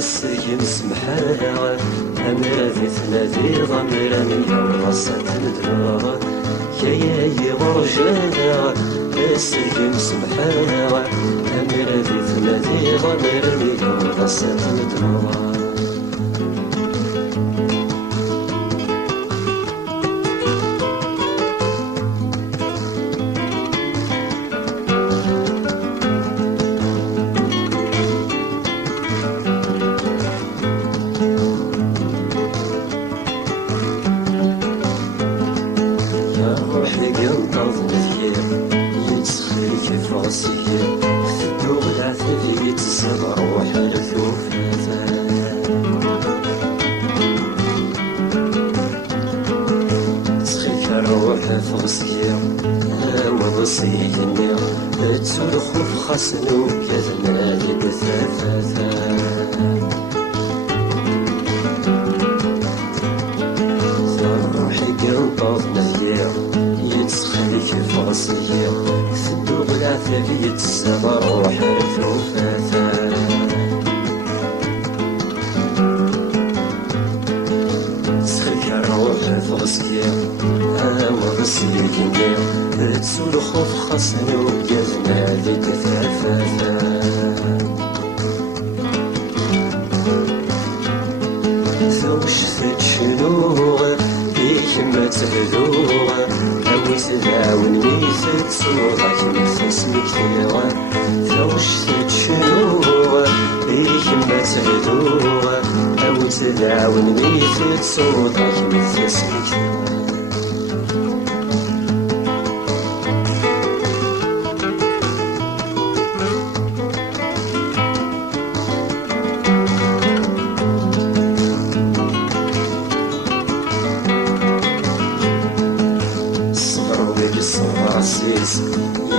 السجن سمحاها أمرا تنادي ضمرا يوصل مدرا كي ورجاها السجن سمحاها أمرا تنادي ضمرا يوصل مدرا وصيتني تسلخ بخصنو كذنا يتثاثا روحي قنطاط نفيا يتسخلي كيف غصيا ثدو غلاثة يتسابا روحي ثوفاثا تسخلك روحي فغسكيا وصيتني تسلخ بخصنو كذنا يتثاثا شنوغ بيكما تهدوغ أو تداون ميث تصوغك مثل سمكتيغ ثوش شنوغ بيكما تهدوغ أو تداون ميث تصوغك مثل سمكتيغ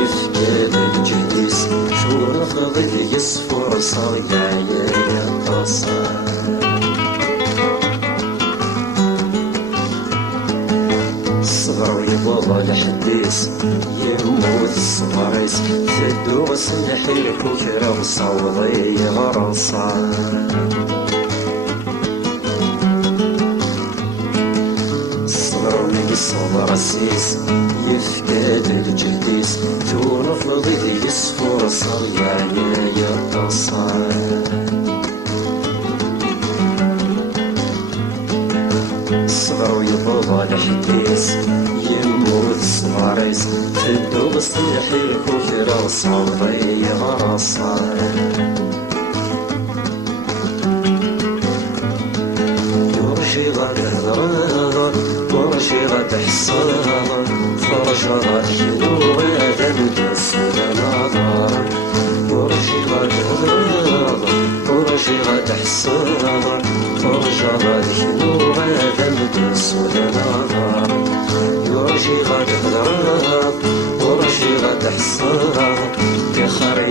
يفكر الجهيز شو رفض يصفر صايع يتصل الصبر يبغى الحديث يموت الصبريس ثدو سنحيك وكرم صوضي غرصا الصبر السيس يفكاد الجهديس تونف ضيدي يصفر صياني يتصل الصبر يبغى الحديث يموت الصبريس تدو بصيحيك وكرا صوضي غرصا يرشي غدر ورشي غتحصل فرش غتجنو غادا مدسل نظر ورشي غتغرر ورشي غتحصل فرش غتجنو غادا مدسل نظر ورشي غتغرر ورشي غتحصل يخري